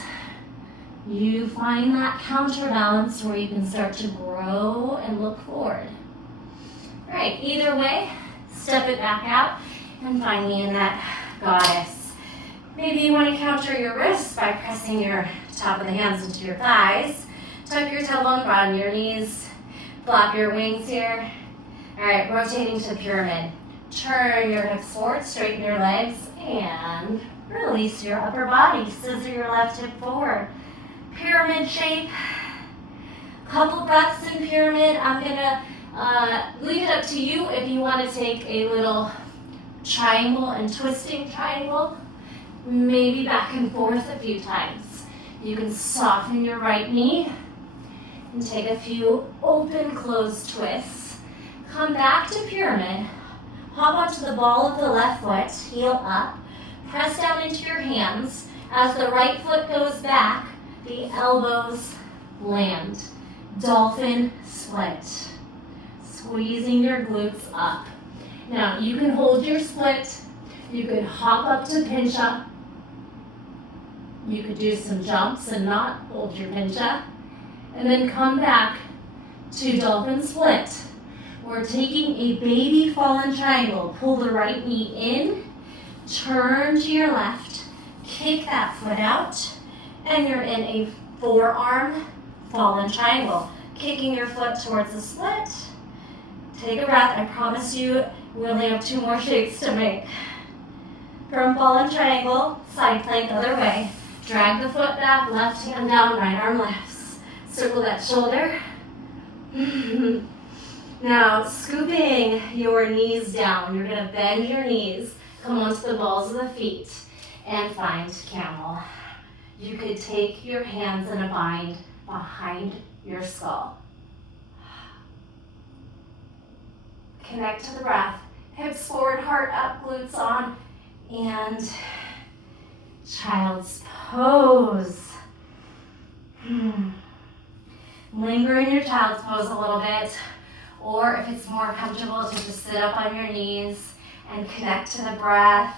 You find that counterbalance where you can start to grow and look forward. All right, either way, step it back out and find me in that goddess. Maybe you want to counter your wrists by pressing your top of the hands into your thighs. Tuck your tailbone, broaden your knees, flap your wings here. All right, rotating to pyramid. Turn your hips forward, straighten your legs, and release your upper body. Scissor your left hip forward. Pyramid shape. Couple breaths in pyramid. I'm gonna leave it up to you if you want to take a little triangle and twisting triangle. Maybe back and forth a few times. You can soften your right knee and take a few open, closed twists. Come back to pyramid. Hop onto the ball of the left foot, heel up. Press down into your hands. As the right foot goes back, the elbows land. Dolphin split. Squeezing your glutes up. Now you can hold your split. You could hop up to pinch up. You could do some jumps and not hold your pinch up. And then come back to dolphin split. We're taking a baby fallen triangle. Pull the right knee in, turn to your left, kick that foot out, and you're in a forearm fallen triangle. Kicking your foot towards the split. Take a breath. I promise you we only have 2 more shapes to make. From fallen triangle, side plank other way. Drag the foot back, left hand down, right arm lifts. Circle that shoulder. Now, scooping your knees down. You're going to bend your knees, come onto the balls of the feet, and find camel. You could take your hands in a bind behind your skull. Connect to the breath. Hips forward, heart up, glutes on, and child's pose. Linger in your child's pose a little bit. Or if it's more comfortable to just sit up on your knees and connect to the breath.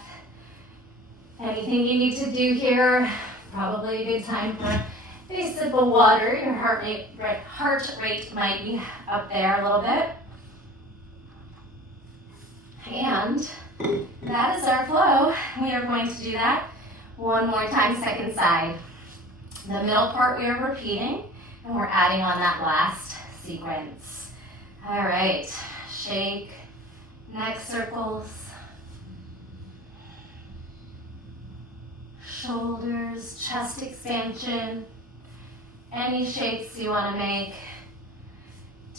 Anything you need to do here, probably a good time for a sip of water. Your heart rate might be up there a little bit. And that is our flow. We are going to do that one more time, second side. The middle part we are repeating, and we're adding on that last sequence. All right, shake, neck circles, shoulders, chest expansion, any shapes you want to make.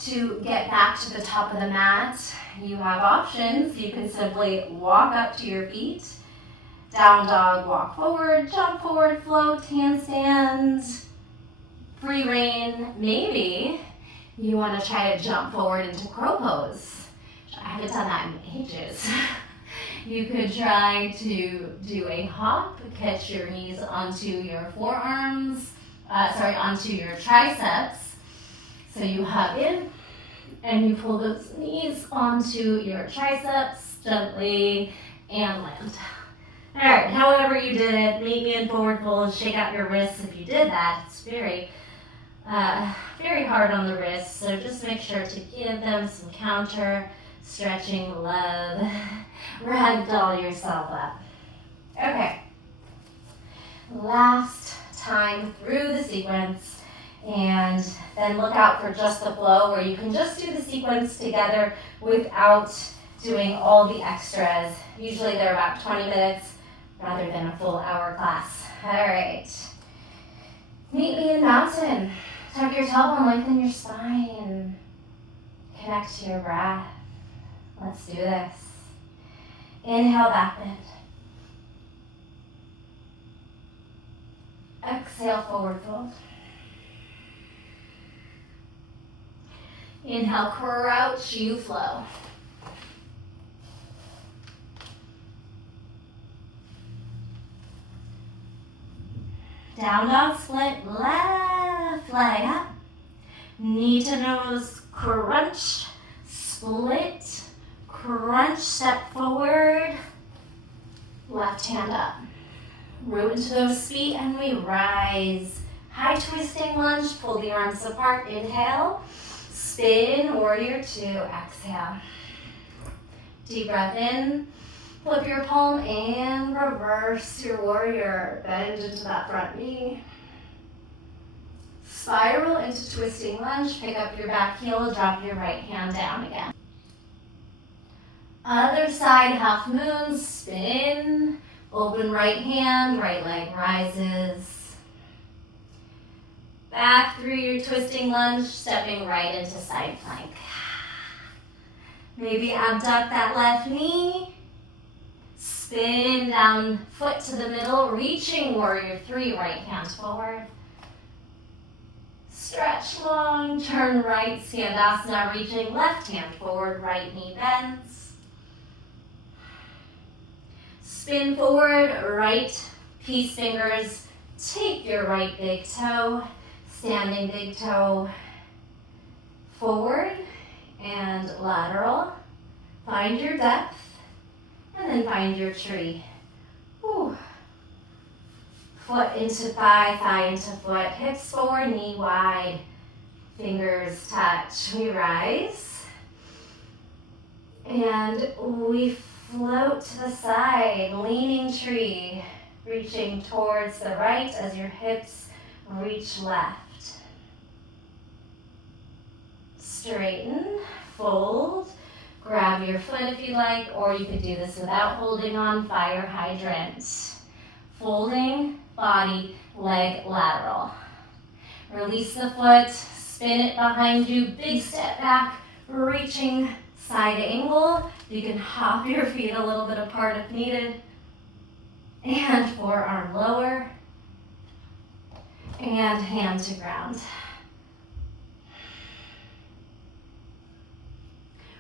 To get back to the top of the mat, you have options. You can simply walk up to your feet, down dog, walk forward, jump forward, float, handstand, free rein, maybe. You want to try to jump forward into crow pose. I haven't done that in ages. You could try to do a hop, catch your knees onto your forearms, onto your triceps. So you hug in and you pull those knees onto your triceps gently and land. All right, however you did it, meet me in forward fold, shake out your wrists if you did that. It's very hard on the wrists, so just make sure to give them some counter stretching love. Ragdoll yourself up. Okay. Last time through the sequence, and then look out for just the flow where you can just do the sequence together without doing all the extras. Usually they're about 20 minutes rather than a full hour class. All right. Meet me in mountain. Tuck your tailbone, lengthen your spine. Connect to your breath. Let's do this. Inhale, back bend. Exhale, forward fold. Inhale, crouch, you flow. Down dog split, left leg up. Knee to nose, crunch, split, crunch, step forward. Left hand up. Root into those feet and we rise. High twisting lunge, pull the arms apart, inhale. Spin, warrior two, exhale. Deep breath in. Flip your palm and reverse your warrior. Bend into that front knee. Spiral into twisting lunge. Pick up your back heel, drop your right hand down again. Other side, half moon, spin. Open right hand, right leg rises. Back through your twisting lunge, stepping right into side plank. Maybe abduct that left knee. Spin down, foot to the middle, reaching warrior three, right hand forward. Stretch long, turn right, Skandasana, reaching left hand forward, right knee bends. Spin forward, right peace fingers, take your right big toe, standing big toe forward and lateral. Find your depth. And then find your tree. Whew. Foot into thigh, thigh into foot, hips forward, knee wide, fingers touch. We rise. And we float to the side, leaning tree, reaching towards the right as your hips reach left. Straighten, fold. Grab your foot if you like, or you could do this without holding on, fire hydrant. Folding, body, leg, lateral. Release the foot, spin it behind you, big step back, reaching side angle. You can hop your feet a little bit apart if needed. And forearm lower. And hand to ground.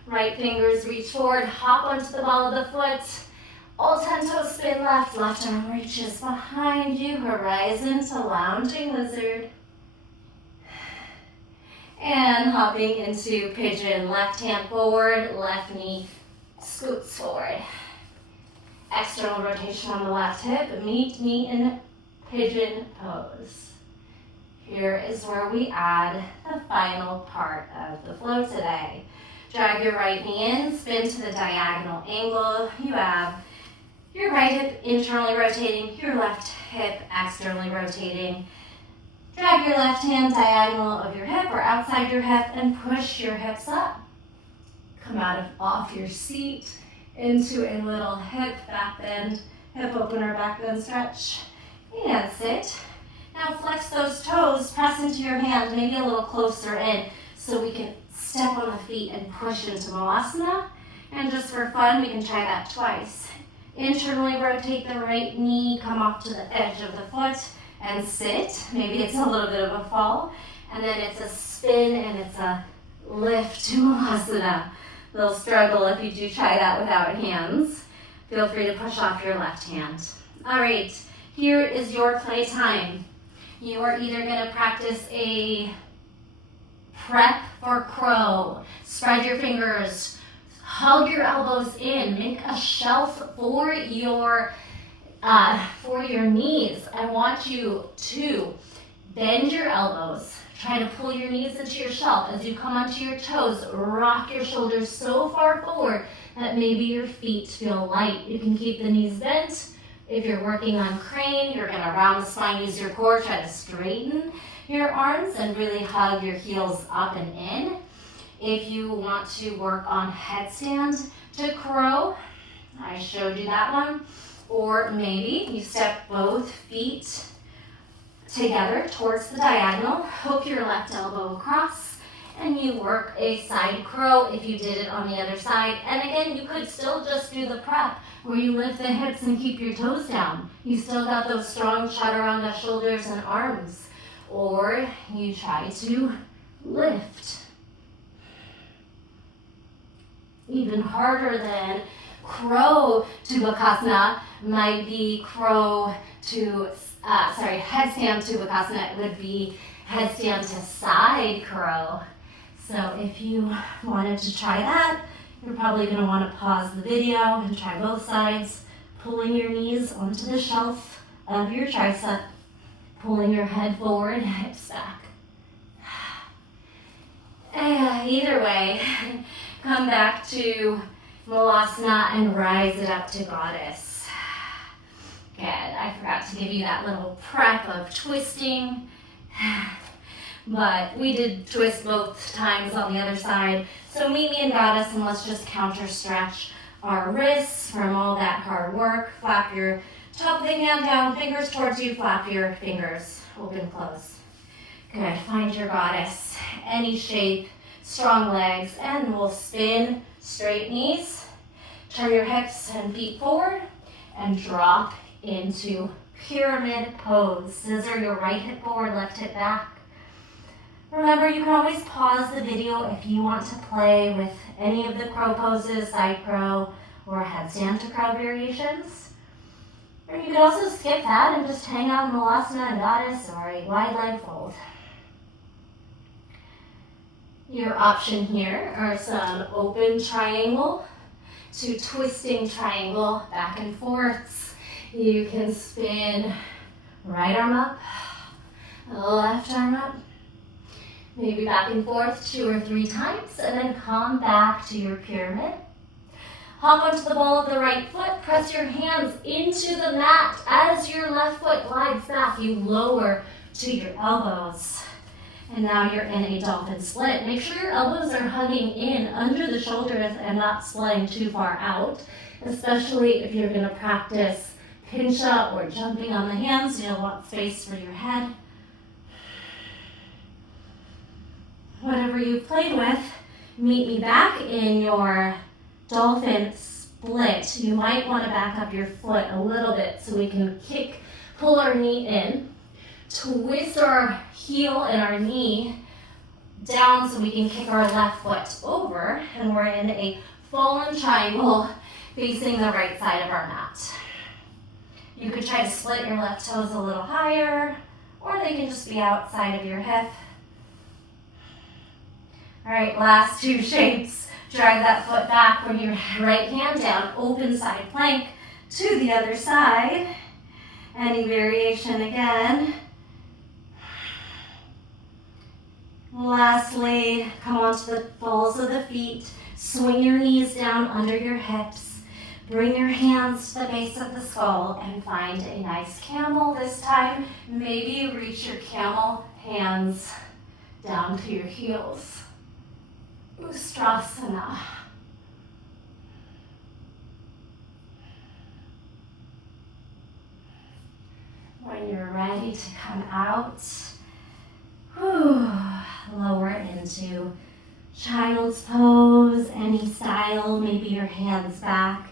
Right fingers reach forward, hop onto the ball of the foot. All 10 toes spin left, left arm reaches behind you, horizon to lounging lizard. And hopping into pigeon, left hand forward, left knee scoots forward. External rotation on the left hip, meet me in pigeon pose. Here is where we add the final part of the flow today. Drag your right knee in, spin to the diagonal angle. You have your right hip internally rotating, your left hip externally rotating. Drag your left hand diagonal of your hip or outside your hip and push your hips up. Come off your seat into a little hip back bend, hip opener back bend stretch. And sit. Now flex those toes, press into your hand, maybe a little closer in so we can step on the feet and push into Malasana. And just for fun, we can try that twice. Internally rotate the right knee, come off to the edge of the foot and sit. Maybe it's a little bit of a fall. And then it's a spin and it's a lift to Malasana. A little struggle if you do try that without hands. Feel free to push off your left hand. All right, here is your play time. You are either going to practice a prep for crow. Spread your fingers. Hug your elbows in. Make a shelf for your knees. I want you to bend your elbows. Try to pull your knees into your shelf. As you come onto your toes, rock your shoulders so far forward that maybe your feet feel light. You can keep the knees bent. If you're working on crane, you're going to round the spine, use your core, try to straighten your arms and really hug your heels up and in. If you want to work on headstand to crow, I showed you that one. Or maybe you step both feet together towards the diagonal. Hook your left elbow across, and you work a side crow if you did it on the other side. And again, you could still just do the prep where you lift the hips and keep your toes down. You still got those strong chaturanga shoulders and arms. Or you try to lift. Even harder than crow to bakasana might be headstand to bakasana. It would be headstand to side crow. So if you wanted to try that, you're probably going to want to pause the video and try both sides, pulling your knees onto the shelf of your tricep, pulling your head forward, hips back. Either way, come back to Malasana and rise it up to goddess. Good. I forgot to give you that little prep of twisting. But we did twist both times on the other side. So meet me in goddess and let's just counter stretch our wrists from all that hard work. Flap your top of the hand down, fingers towards you, flap your fingers, open, close. Good, find your goddess, any shape, strong legs, and we'll spin straight knees. Turn your hips and feet forward and drop into pyramid pose. Scissor your right hip forward, left hip back. Remember, you can always pause the video if you want to play with any of the crow poses, side crow, or headstand to crow variations. Or you could also skip that and just hang out in Malasana and goddess or a wide leg fold. Your option here are some open triangle to twisting triangle, back and forths. You can spin right arm up, left arm up, maybe back and forth 2 or 3 times, and then come back to your pyramid. Hop onto the ball of the right foot, press your hands into the mat. As your left foot glides back, you lower to your elbows. And now you're in a dolphin split. Make sure your elbows are hugging in under the shoulders and not slaying too far out, especially if you're going to practice pincha or jumping on the hands. You'll want space for your head. Whatever you've played with, meet me back in your dolphin split. You might want to back up your foot a little bit so we can pull our knee in, twist our heel and our knee down so we can kick our left foot over, and we're in a fallen triangle facing the right side of our mat. You could try to split your left toes a little higher, or they can just be outside of your hip. All right, last 2 shapes. Drag that foot back, bring your right hand down, open side plank to the other side. Any variation again. Lastly, come onto the balls of the feet, swing your knees down under your hips, bring your hands to the base of the skull and find a nice camel this time. Maybe reach your camel hands down to your heels. Ustrasana. When you're ready to come out, lower into child's pose, any style, maybe your hands back,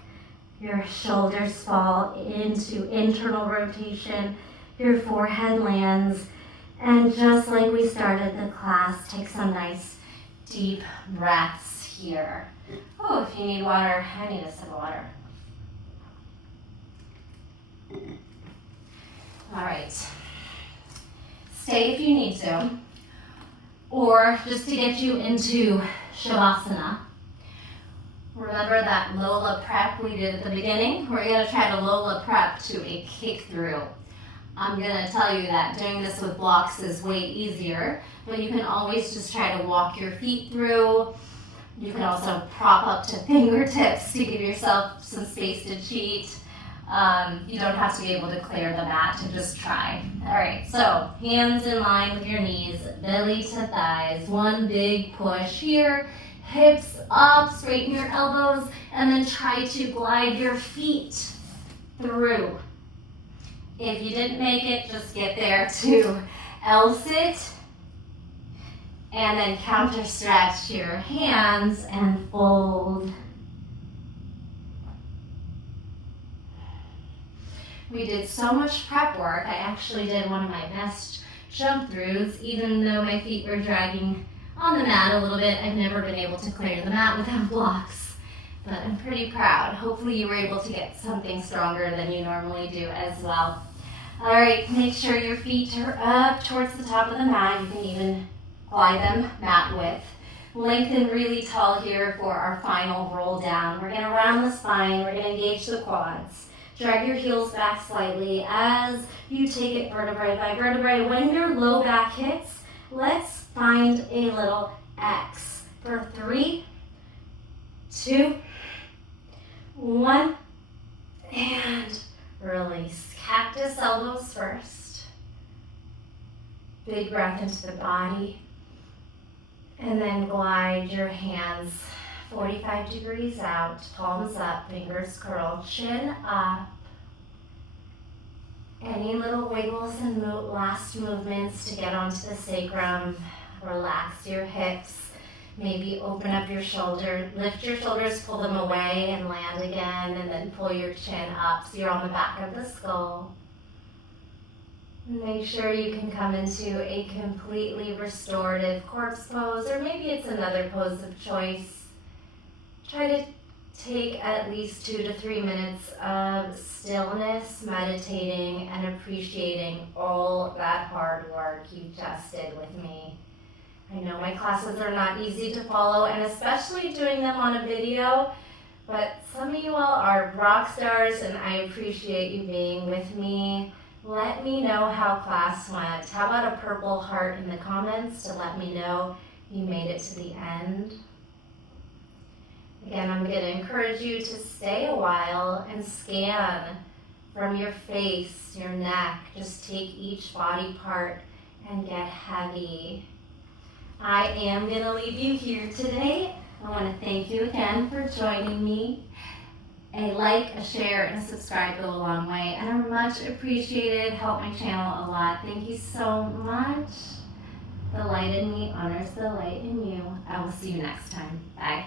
your shoulders fall into internal rotation, your forehead lands, and just like we started the class, take some nice deep breaths here. Oh, if you need water, I need a sip of water. All right. Stay if you need to, or just to get you into Shavasana. Remember that Lola prep we did at the beginning? We're going to try to Lola prep to a kick through. I'm going to tell you that doing this with blocks is way easier, but you can always just try to walk your feet through. You can also prop up to fingertips to give yourself some space to cheat. You don't have to be able to clear the mat to just try. All right, so hands in line with your knees, belly to thighs, one big push here, hips up, straighten your elbows, and then try to glide your feet through. If you didn't make it, just get there to L-sit. And then counter stretch your hands and fold. We did so much prep work. I actually did one of my best jump throughs, even though my feet were dragging on the mat a little bit. I've never been able to clear the mat without blocks, but I'm pretty proud. Hopefully you were able to get something stronger than you normally do as well. All right, make sure your feet are up towards the top of the mat. You can even glide them mat width. Lengthen really tall here for our final roll down. We're gonna round the spine, we're gonna engage the quads. Drag your heels back slightly as you take it vertebrae by vertebrae. When your low back hits, let's find a little X for 3, 2, 1, and release. Cactus elbows first. Big breath into the body. And then glide your hands 45 degrees out, palms up, fingers curled, chin up. Any little wiggles and last movements to get onto the sacrum. Relax your hips. Maybe open up your shoulder, lift your shoulders, pull them away and land again, and then pull your chin up so you're on the back of the skull. Make sure you can come into a completely restorative corpse pose, or maybe it's another pose of choice. Try to take at least 2 to 3 minutes of stillness, meditating, and appreciating all that hard work you just did with me. I know my classes are not easy to follow, and especially doing them on a video, but some of you all are rock stars, and I appreciate you being with me. Let me know how class went. How about a purple heart in the comments to let me know you made it to the end? Again, I'm going to encourage you to stay a while and scan from your face, your neck. Just take each body part and get heavy. I am going to leave you here today. I want to thank you again for joining me. A like, a share, and a subscribe go a long way, and are much appreciated. Help my channel a lot. Thank you so much. The light in me honors the light in you. I will see you next time. Bye.